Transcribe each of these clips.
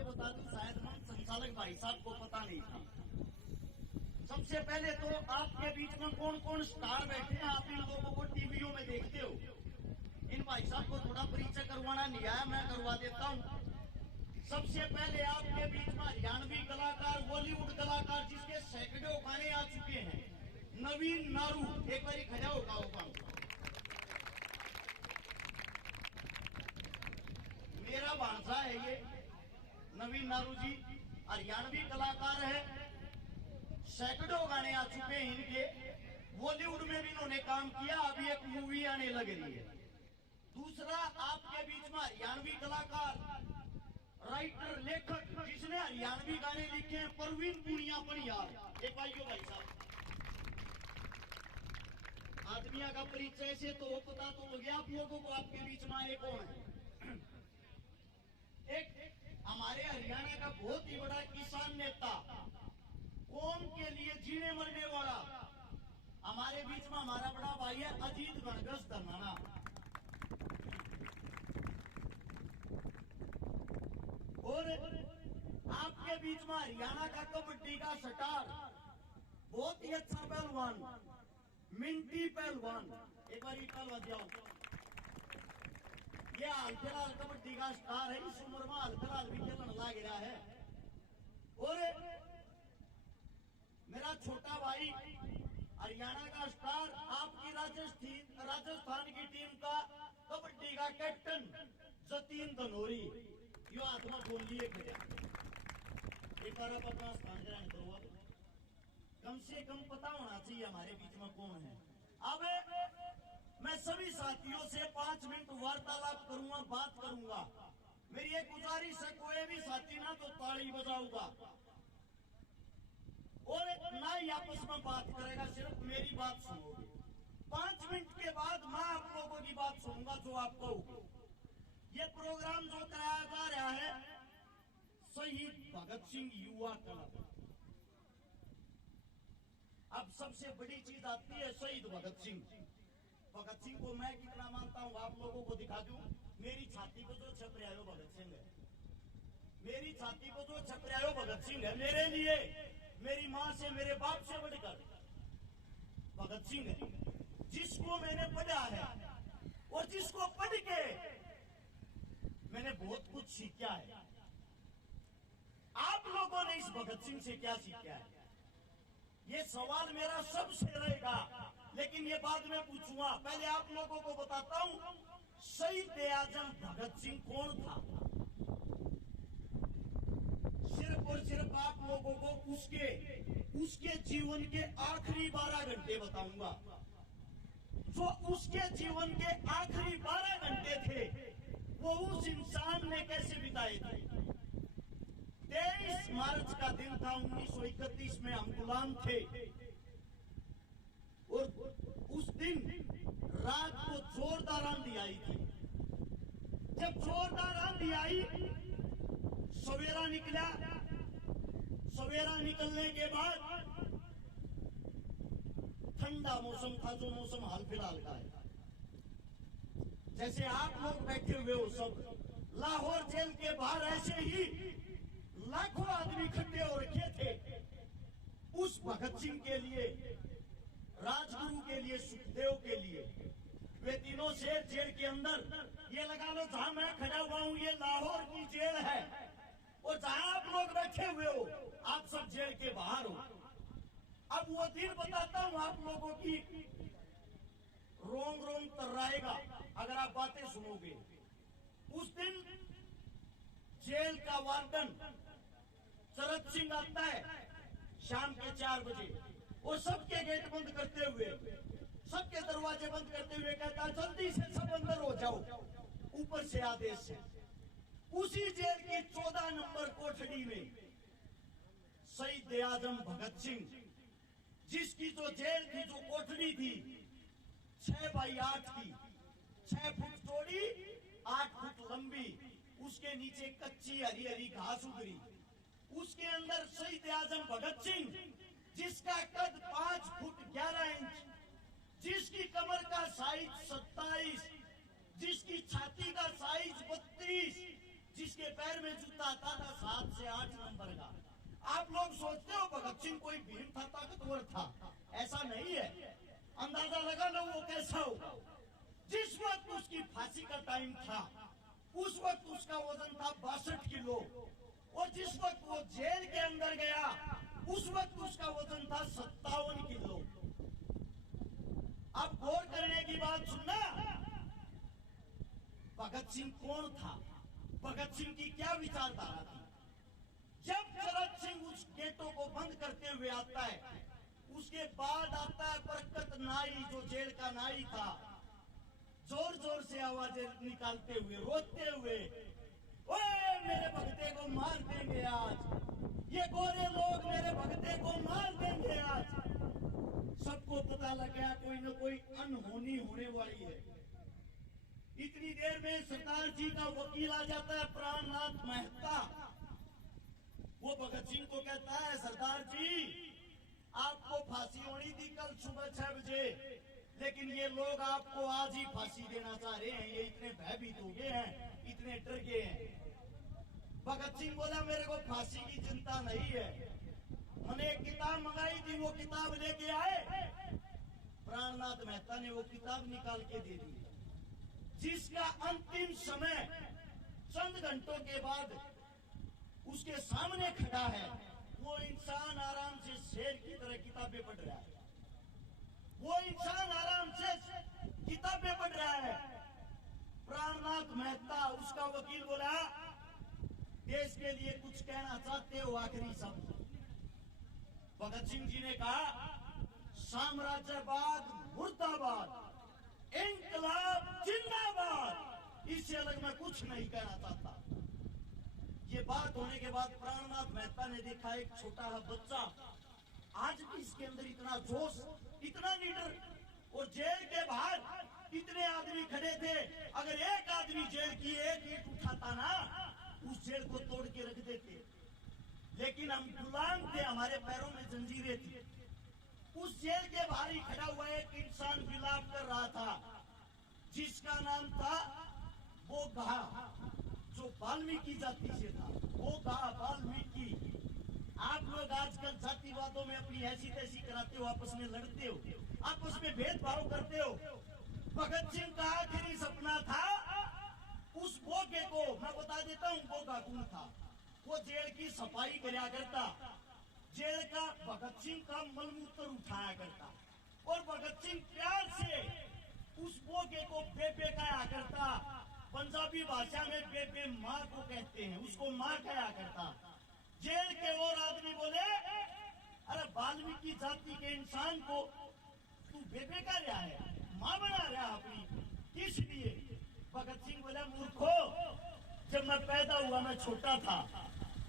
बातें बता दूं, शायद हम संचालक भाई साहब को पता नहीं था। सबसे पहले तो आपके बीच में कौन कौन स्टार बैठे हैं, आप इन लोगों को टीवियों में देखते हो। इन भाई साहब को थोड़ा परिचय करवाना नहीं आया, मैं करवा देता हूं। सबसे पहले आपके बीच में हरियाणवी कलाकार, बॉलीवुड कलाकार, जिसके सैकड़ों गाने आ चुके हैं, नवीन नारू। एक बार खड़ा होगा। मेरा भांजा है ये नवीन नारू जी, हरियाणवी कलाकार है, सैकड़ों गाने आ चुके हैं इनके। बॉलीवुड में भी इन्होंने काम किया, अभी एक मूवी आने लग रही है। दूसरा, आपके बीच में हरियाणवी कलाकार, राइटर, लेखक, जिसने हरियाणवी गाने लिखे हैं, परवीन पुनिया पनियार। एक भाइयों भाई साहब, आदमिया का परिचय से तो पता तो हो गया आप लोगों को आपके बीच में आए कौन है। एक हमारे हरियाणा का बहुत ही बड़ा किसान नेता, कौम के लिए जीने मरने वाला, हमारे बीच में हमारा बड़ा भाई है अजीत गणगस धर्माना। और आपके बीच में हरियाणा का कबड्डी का स्टार, बहुत ही अच्छा पहलवान, मिंटी पहलवान। एक बार पहलवान जाओ। ये हाल फिलहाल कबड्डी का स्टार है, इस उम्र में हाल फिलहाल भी खेलने लग रहा है। और मेरा छोटा भाई हरियाणा का स्टार, आपकी राजस्थान की टीम का कबड्डी का कैप्टन जतीन धनोरी। यो आत्मा बोल लिए खड़े, एक बार आप अपना स्थान ग्रहण करो। कम से कम पता होना चाहिए हमारे बीच में कौन है। अब मैं सभी साथियों से 5 मिनट वार्तालाप करूंगा, बात करूंगा। मेरी एक गुजारिश है, कोई भी साथी ना तो ताली बजाऊंगा और ना ही आपस में बात करेगा, सिर्फ मेरी बात सुनोगे। 5 मिनट के बाद मैं आप लोगों की बात सुनूंगा जो आप कहोगे। ये प्रोग्राम जो कराया जा रहा है, शहीद भगत सिंह युवा क्लब। अब सबसे बड़ी चीज आती है शहीद भगत सिंह। भगत सिंह को मैं कितना मानता हूं आप लोगों को दिखा दूं। मेरी छाती को जो छप रहा है वो भगत सिंह है। मेरी छाती को जो छप रहा है वो भगत सिंह है। मेरे लिए, मेरी मां से, मेरे बाप से बढ़कर भगत सिंह है, जिसको मैंने पढ़ा है और जिसको पढ़ के मैंने बहुत कुछ सीखा है। आप लोगों ने इस भगत सिंह से क्या सीखा है, ये सवाल मेरा सबसे रहेगा, लेकिन ये बाद में पूछूंगा। पहले आप लोगों को बताता हूं शहीद आजम भगत सिंह कौन था। सिर्फ और सिर्फ आप लोगों को उसके जीवन के आखिरी 12 घंटे बताऊंगा। जो उसके जीवन के आखिरी 12 घंटे थे, वो उस इंसान ने कैसे बिताए थे। 23 मार्च का दिन था 1931 में, हम गुलाम थे और उस दिन रात को जोरदार आंधी आई थी। जब जोरदार आंधी आई, सवेरा निकला। सवेरा निकलने के बाद ठंडा मौसम था, जो मौसम हाल फिलहाल का है। जैसे आप लोग बैठे हुए हो सब, लाहौर जेल के बाहर ऐसे ही लाखों आदमी इकट्ठे हो रखे थे उस भगत सिंह के लिए, राजगुरु के लिए, सुखदेव के लिए। वे तीनों शेर जेल के अंदर, ये लगा लो जहां मैं खड़ा हुआ हूं ये लाहौर की जेल है, और जहां आप लोग बैठे हुए हो आप सब जेल के बाहर हो। अब वो दिन बताता हूं आप लोगों की, रोम रोम तर्राएगा अगर आप बातें सुनोगे। उस दिन जेल का वार्डन शरद सिंह आता है शाम के 4 बजे और सबके गेट बंद करते हुए, सबके दरवाजे बंद करते हुए कहता है जल्दी से सब अंदर हो जाओ, ऊपर से आदेश है। उसी जेल की 14 नंबर कोठड़ी में शहीद आजम भगत सिंह, जिसकी जो जेल थी, जो कोठड़ी थी 6 बाई 8 की, 6 फुट चौड़ी, 8 फुट लंबी, उसके नीचे कच्ची हरी हरी घास उगरी। उसके अंदर शहीद आजम भगत सिंह, जिसका कद 5 फुट 11 इंच, जिसकी कमर का साइज 27, जिसकी छाती का साइज 32, जिसके पैर में जूता आता था 7 से 8 नंबर का। आप लोग सोचते हो भगत सिंह कोई भीम था, ताकतवर था, ऐसा नहीं है। अंदाजा लगा लो वो कैसा होगा। जिस वक्त उसकी फांसी का टाइम था उस वक्त उसका वजन था 62 किलो, और जिस वक्त वो जेल के अंदर गया उस वक्त उसका वजन था 57 किलो। अब गौर करने की बात सुनना, भगत सिंह कौन था, भगत सिंह की क्या विचारधारा थी। जब चरत सिंह उस गेटों को बंद करते हुए आता है, उसके बाद आता है बरकत नाई, जो जेल का नाई था, जोर जोर से आवाजें निकालते हुए, रोते हुए, ओए मेरे भगते को मार देंगे आज, ये गोरे लोग मेरे भगते को मार देंगे आज। सबको पता लग गया कोई न कोई अनहोनी होने वाली है। इतनी देर में सरदार जी का वकील आ जाता है, प्राणनाथ मेहता। वो भगत सिंह को कहता है, सरदार जी आपको फांसी होनी थी कल सुबह 6 बजे, लेकिन ये लोग आपको आज ही फांसी देना चाह रहे हैं, ये इतने भयभीत हो गए हैं, इतने डर गए हैं। भगत सिंह बोला, मेरे को फांसी की चिंता नहीं है, मैंने एक किताब मंगाई थी, वो किताब लेके आए। प्राणनाथ मेहता ने वो किताब निकाल के दे दी, जिसका अंतिम समय चंद घंटों के बाद उसके सामने खड़ा है। वो इंसान आराम से शेर की तरह किताबें पढ़ रहा है, वो इंसान आराम से किताबें पढ़ रहा है। प्राणनाथ मेहता, उसका वकील, बोला, देश के लिए कुछ कहना चाहते हो आखिरी शब्द? भगत सिंह जी ने कहा, साम्राज्यवाद मुर्दाबाद, इंकलाब जिंदाबाद, इससे अलग मैं कुछ नहीं कहना चाहता। ये बात होने के बाद प्राणनाथ मेहता ने देखा एक छोटा सा बच्चा, आज भी इसके अंदर इतना जोश, इतना लीडर, और जेल के बाहर इतने आदमी खड़े थे, अगर एक आदमी जेल की एक ईंट उठाता ना, उस जेल को तोड़ के रख देते। लेकिन हम गुलाम थे, हमारे पैरों में जंजीरें थी। उस जेल के बाहर ही खड़ा हुआ एक इंसान विलाप कर रहा था, जिसका नाम था बोघा, जो वाल्मीकि जाति से था। बोघा, वाल्मीकि। आप लोग आजकल जातिवादों में अपनी ऐसी तैसी कराते हो, आपस में लड़ते हो, आपस में भेदभाव करते हो। भगत सिंह का आखिरी सपना था, उस बोघे को, मैं बता देता हूँ बोघा कौन था। वो जेल की सफाई कराया करता, जेल का भगत सिंह का मलमूत्र उठाया करता, और भगत सिंह प्यार से उस बोघे को बेबे कहा करता। पंजाबी भाषा में बेबे माँ को कहते हैं, उसको माँ कहा करता। जेल के और आदमी बोले, अरे वाल्मीकि जाति के इंसान को तू बेबे का रहा है, माँ बना रहा अपनी, किस लिए? भगत सिंह बोला, मूर्खो, जब मैं पैदा हुआ मैं छोटा था,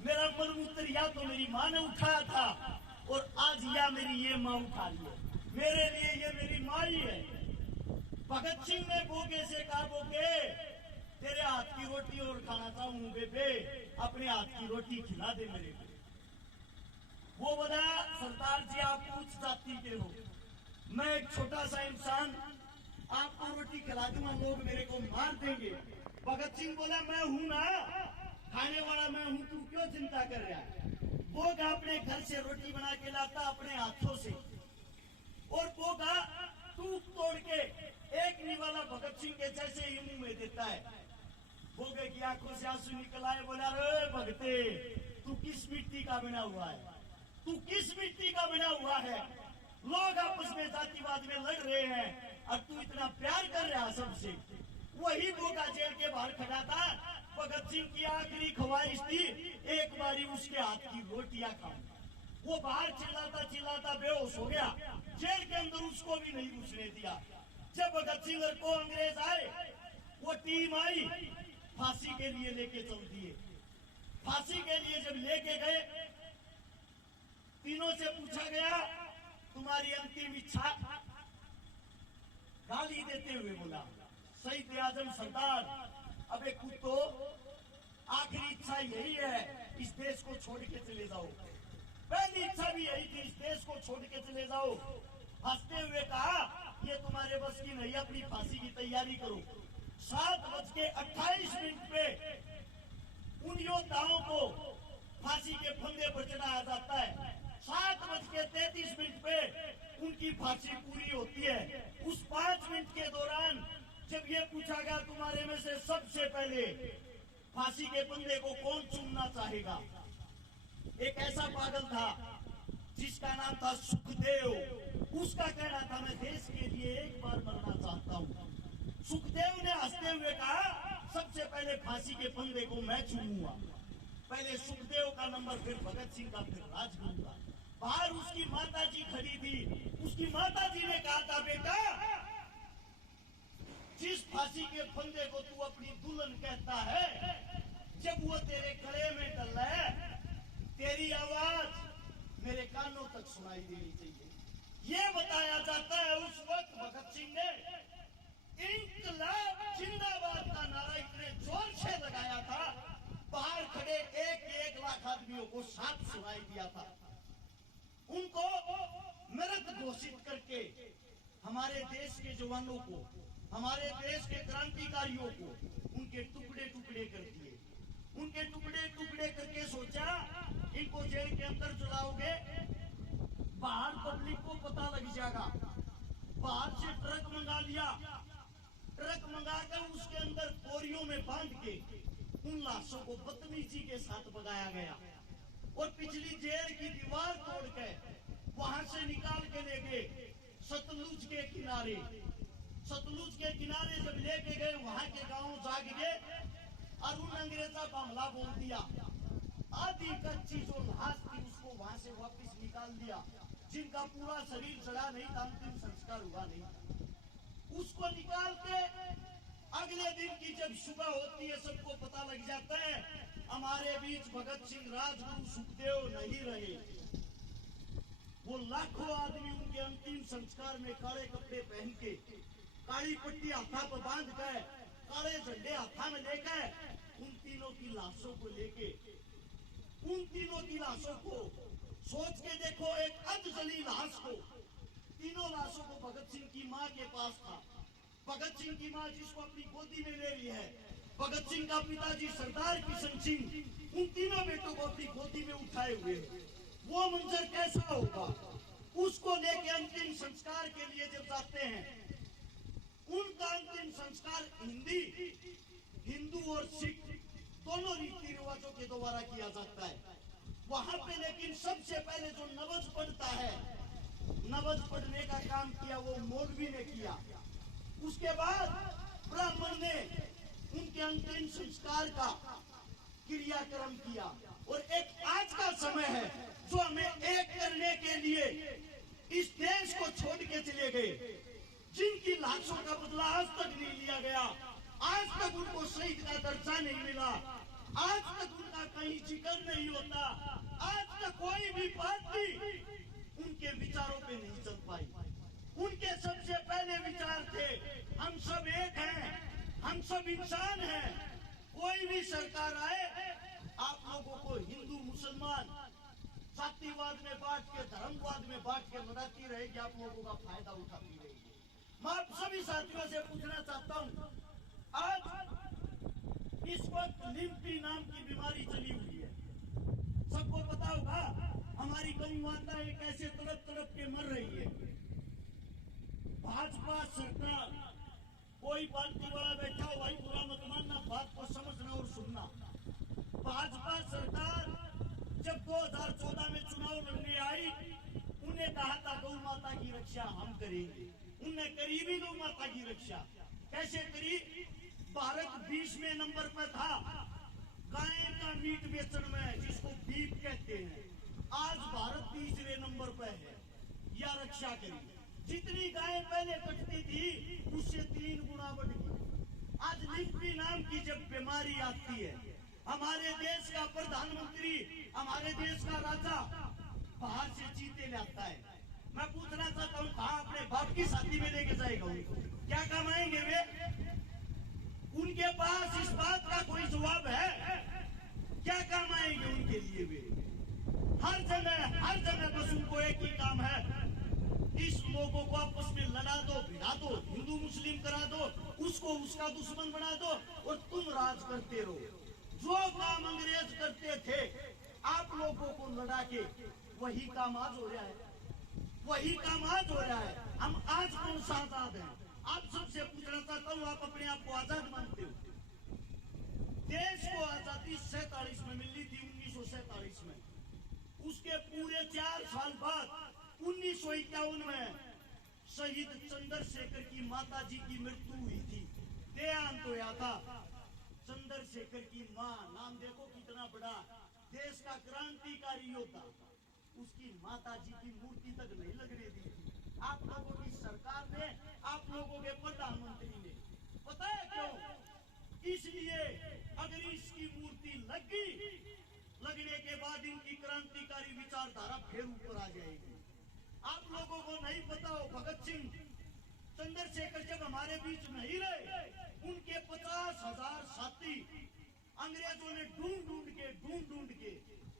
मेरा मलमूत्र या तो मेरी माँ ने उठाया था, और आज या मेरी ये माँ उठा ली है, मेरे लिए ये मेरी माँ ही है। भगत सिंह ने बोगे से कहा, बोगे तेरे हाथ की रोटी और खाना चाहूं बेबे, अपने हाथ की रोटी खिला दे मेरे को। वो बोला, सरदार जी आप उच्च जाति के हो, मैं एक छोटा सा इंसान, आपको रोटी खिला दूंगा, लोग मेरे को मार देंगे। भगत सिंह बोला, मैं हूं ना, खाने वाला मैं हूं, तू क्यों चिंता कर रहा है? बोगा अपने घर से रोटी बना के लाता अपने हाथों से, और बोगा टूक तोड़ के एक निवाला भगत सिंह के जैसे ही मुंह में देता है। बोगे की आंखों से आंसू निकल आए, बोला, रे भगते, तू किस मिट्टी का बना हुआ है, तू किस मिट्टी का बना हुआ है? लोग आपस में जातिवाद में लड़ रहे हैं और तू इतना प्यार कर रहा है सबसे। वही बोगा जेल के बाहर खड़ा था, भगत सिंह की आखिरी ख्वाहिश थी एक बारी उसके हाथ की रोटियां खाऊं। वो बाहर चिल्लाता चिल्लाता बेहोश हो गया, जेल के अंदर उसको भी नहीं घुसने दिया। जब भगत सिंह को अंग्रेज आए, वो टीम आई, फांसी के लिए लेके चल दिए। फांसी के लिए जब लेके गए, तीनों से पूछा गया, तुम्हारी अंतिम इच्छा? गाली देते हुए बोला, शहीद आजम सरदार, अबे कुत्तो, आखिरी इच्छा यही है, इस देश को छोड़ के चले जाओ। पहली इच्छा भी यही थी, इस देश को छोड़ के चले जाओ। हंसते हुए कहा, ये तुम्हारे बस की नहीं, अपनी फांसी की तैयारी करो। 7:28 पे उन योद्धाओं को फांसी के फंदे पर चढ़ाया जाता है। 7:33 पे उनकी फांसी पूरी होती है। उस 5 मिनट के दौरान जब ये पूछा गया तुम्हारे में से सबसे पहले फांसी के फंदे को कौन चूमना चाहेगा, एक ऐसा पागल था जिसका नाम था सुखदेव। उसका कहना था मैं देश के लिए एक बार मरना चाहता हूँ। सुखदेव ने हंसते हुए कहा सबसे पहले फांसी के फंदे को मैं चूमूंगा। पहले सुखदेव का नंबर, फिर भगत सिंह का, फिर राजगुरु का। बाहर उसकी माताजी खड़ी थी। उसकी माताजी ने कहा था बेटा, जिस फांसी के फंदे को तू अपनी दुल्हन कहता है, जब वो तेरे गले में डल है, तेरी आवाज मेरे कानों तक सुनाई देनी चाहिए। ये बताया जाता है उस वक्त भगत सिंह ने इंकलाब जिंदाबाद का नारा इतने जोर से लगाया था, बाहर खड़े 1 लाख आदमियों को साथ सुनाई दिया था। उनको मृत घोषित करके हमारे देश के जवानों को, हमारे देश के क्रांतिकारियों को उनके टुकड़े टुकड़े कर दिए। उनके टुकड़े टुकड़े करके सोचा इनको जेल के अंदर चलाओगे, बाहर पब्लिक को पता लग जाएगा। बाहर से ट्रक मंगा लिया, ट्रक मंगा कर उसके अंदर बोरियों में बांध के उन लाशों को बदतमीजी के साथ भगाया गया और पिछली जेल की दीवार तोड़ के वहां से निकाल के ले गए सतलुज के किनारे। सतलुज के किनारे जब लेके गए, वहां के गांव जाग गए और उन अंग्रेजा का हमला बोल दिया। आधी कच्ची जो लाश थी उसको वहां से वापस निकाल दिया। जिनका पूरा शरीर सड़ा नहीं था, अंतिम संस्कार हुआ नहीं था, उसको निकाल के अगले दिन की जब सुबह होती है, सबको पता लग जाता है हमारे बीच भगत सिंह, राजगुरु, सुखदेव नहीं रहे। वो लाखों आदमी उनके अंतिम संस्कार में काले कपड़े पहन के, काली पट्टी हाथा पर बांध कर, काले झंडे हाथा में लेकर उन तीनों की लाशों को लेके, उन तीनों की लाशों को सोच के देखो, एक अधजली लाश को, तीनों लाशों को भगत सिंह की माँ के पास था। भगत सिंह की माँ जिसको अपनी गोदी में ले ली है, भगत सिंह का पिताजी सरदार किशन सिंह उन तीनों बेटों को अपनी गोदी में उठाए हुए। वो मंजर कैसा होगा? उसको लेके अंतिम संस्कार के लिए जब जाते हैं, उनका अंतिम संस्कार हिंदू और सिख दोनों रीति रिवाजों के द्वारा किया जाता है। वहां पे लेकिन सबसे पहले जो नवज पढ़ता है, नवज पढ़ने का काम किया वो मौलवी ने किया। उसके बाद ब्राह्मण ने उनके अंतिम संस्कार का क्रियाक्रम किया। और एक आज का समय है जो हमें एक करने के लिए इस देश को छोड़ के चले गए, जिनकी लाशों का बदला आज तक नहीं लिया गया, आज तक उनको शहीद का दर्जा नहीं मिला, आज तक उनका कहीं जिक्र नहीं होता, आज तक कोई भी पार्टी उनके विचारों पे नहीं चल पाई। उनके सबसे पहले विचार थे हम सब एक हैं, हम सब इंसान हैं। कोई भी सरकार आए, आप लोगों को हिंदू मुसलमान जातिवाद में बांट के, धर्मवाद में बांट के लड़ाती रहेगी, आप लोगों का फायदा उठाती रहेगी। मैं आप सभी साथियों से पूछना चाहता हूँ, आज इस वक्त लिम्पी नाम की बीमारी चली हुई है, सबको पता होगा। हमारी गौ माताएं कैसे तड़प तड़प के मर रही है। भाजपा सरकार, कोई पार्टी वाला बैठा हो भाई, बुरा मत मानना, बात को समझना और सुनना। भाजपा सरकार जब 2014 में चुनाव लड़ने आई, उन्हें कहा था गौ माता की रक्षा हम करेंगे। उनने करी भी गौ माता की रक्षा। कैसे करी? भारत 20वें नंबर पर था गाय का मीट बेचने में, जिसको बीफ कहते हैं। आज भारत 30वें नंबर पर है। या रक्षा करी। जितनी गाय पहले कटती थी उससे 3 गुना बढ़ गई। आज लिम्पी नाम की जब बीमारी आती है, हमारे देश का प्रधानमंत्री, हमारे देश का राजा बाहर से चीते लाता है। मैं पूछना चाहता हूँ, कहाँ अपने बाप की शादी में लेके जाएगा उनको? क्या कमाएंगे वे? उनके पास इस बात का कोई जवाब है? क्या काम आएंगे उनके लिए वे? हर जगह बस उनको एक ही काम है, इस लोगों को आपस में लड़ा दो, भिड़ा दो, हिंदू मुस्लिम करा दो, उसको उसका दुश्मन बना दो और तुम राज करते रहो। जो काम अंग्रेज करते थे आप लोगों को लड़ा के, वही काम आज हो रहा है, वही काम आज हो रहा है। हम आज कौन सा आजाद हैं? आप सबसे पूछना चाहता हूँ, आप अपने आप को आजाद मानते हो? देश को आजादी 47 में मिली थी, 1947 में। उसके पूरे 4 साल बाद 1951 में शहीद चंद्रशेखर की माता जी की मृत्यु हुई थी, देहांत हुआ था। चंद्रशेखर की मां, नाम देखो कितना बड़ा, देश का क्रांतिकारी योद्धा, उसकी माता जी की मूर्ति तक नहीं लगने दी थी आप लोगों की सरकार ने, आप लोगों के प्रधानमंत्री ने। पता है क्यों? इसलिए अगर इसकी मूर्ति लगी, लगने के बाद इनकी क्रांतिकारी विचारधारा फिर ऊपर आ जाएगी। आप लोगों को नहीं पता हो, भगत सिंह, चंद्रशेखर जब हमारे बीच नहीं रहे, उनके 50,000 साथी अंग्रेजों ने ढूंढ ढूंढ के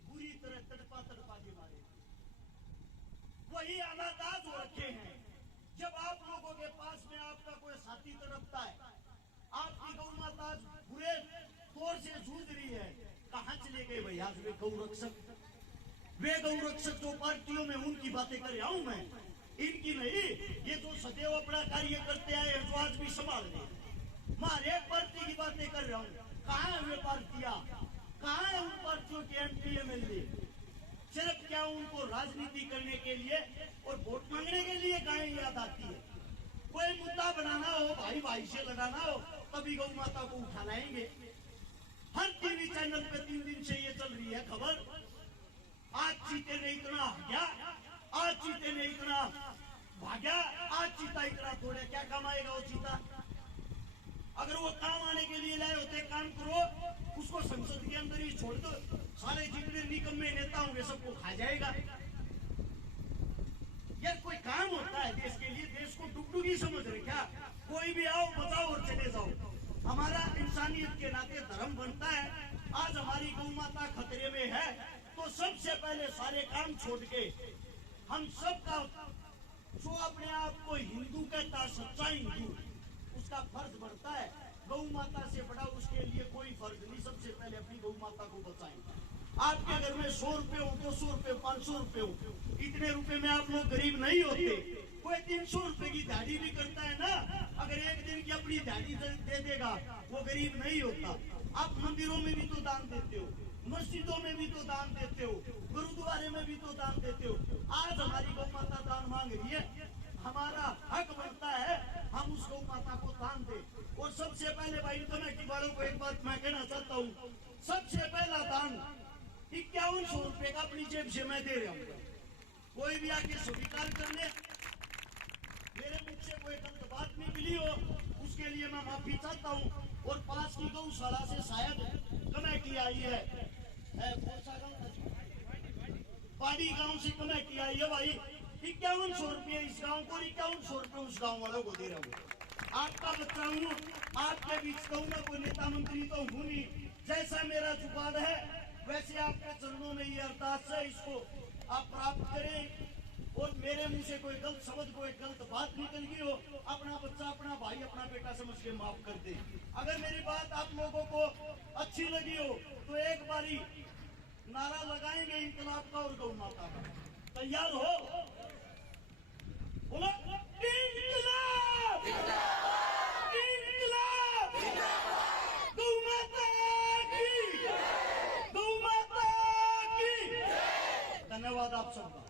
बुरी तरह तड़पा के मारे। वही हालात आज हो रखे हैं। जब आप लोगों के पास में आपका कोई साथी तड़पता है, आपकी गौ माता आज बुरे तौर से जूझ रही है, कहां चले गए भाई आज वे गौरक्षक? वे गौरक्षक जो पार्टियों में, उनकी बातें कर रहा हूं मैं, इनकी नहीं। ये जो सदैव अपना कार्य करते आए हैं, जो आज भी संभाल रहे, मैं हर एक पार्टी की बातें कर रहा हूँ। कहाँ है वे पार्टियां? कहाँ है उन पार्टियों के MP MLA? सिर्फ क्या उनको राजनीति करने के लिए और वोट मांगने के लिए गायें याद आती है? कोई मुद्दा बनाना हो, भाई भाई से लड़ाना हो, तभी गौ माता को उठा लाएंगे। हर टीवी चैनल पे 3 दिन से ये चल रही है खबर, आज चीते ने इतना भाग्या, आज चीते ने इतना भाग्या, आज चीता इतना तोड़े। क्या कमाएगा वो चीता? अगर वो काम आने के लिए लाए होते, काम करो, उसको संसद के अंदर ही छोड़ दो, सारे जितने निकम्मे नेता होंगे सबको खा जाएगा। यह कोई काम होता है देश के लिए? देश को डुगडुगी समझ रहे क्या? कोई भी आओ, बचाओ और चले जाओ। हमारा इंसानियत के नाते धर्म बनता है। आज हमारी गौ माता खतरे में है, तो सबसे पहले सारे काम छोड़ के हम सबका, जो अपने आप को हिंदू कहता, सच्चा हिंदू, उसका फर्ज बनता है। गौ माता से बड़ा उसके लिए कोई फर्ज नहीं। सबसे पहले अपनी गौ माता को बचाएं। आपके घर में 100 रुपए हो, 200 रुपए, 500 रुपए हो, इतने रुपए में आप लोग गरीब नहीं होते। कोई 300 रुपए की दिहाड़ी भी करता है ना, अगर एक दिन की अपनी दिहाड़ी दे देगा, वो गरीब नहीं होता। आप मंदिरों में भी तो दान देते हो, मस्जिदों में भी तो दान देते हो, गुरुद्वारे में भी तो दान देते हो। आज हमारी गौ माता दान मांग रही है, हमारा हक बनता है हम उस गौ माता को दान दे। और सबसे पहले भाई कमेटी वालों को एक बात मैं कहना चाहता हूँ, सबसे पहला दान 5100 रुपए का अपनी जेब से मैं दे रहा हूँ। कोई भी आके स्वीकार कर ले, मेरे मुख से कोई गलत बात नहीं मिली हो, उसके लिए मैं माफी चाहता हूँ। और पास की गौशाला से शायद कमेटी आई है, कौन सा गाँव, पाड़ी गांव से कमेटी आई है भाई। 5100 रुपये इस गांव को, 5100 रुपये उस गांव वालों को दे रहा हूँ। आपका बच्चा हूँ, आपके बीच कहूँ मैं, कोई नेता मंत्री तो हूँ नहीं। जैसा मेरा जुबान है वैसे आपके चरणों में ये अरदास है, इसको आप प्राप्त करें। और मेरे मुंह से कोई गलत शब्द, कोई गलत बात निकल गई हो, अपना बच्चा, अपना भाई, अपना बेटा समझ के माफ कर दे। अगर मेरी बात आप लोगों को अच्छी लगी हो तो एक बारी नारा लगाएंगे इंकलाब का और गौ माता का। तैयार हो? बोलो इंकलाब, इंकलाब, गौ माता की, गौ माता की। धन्यवाद आप सबका।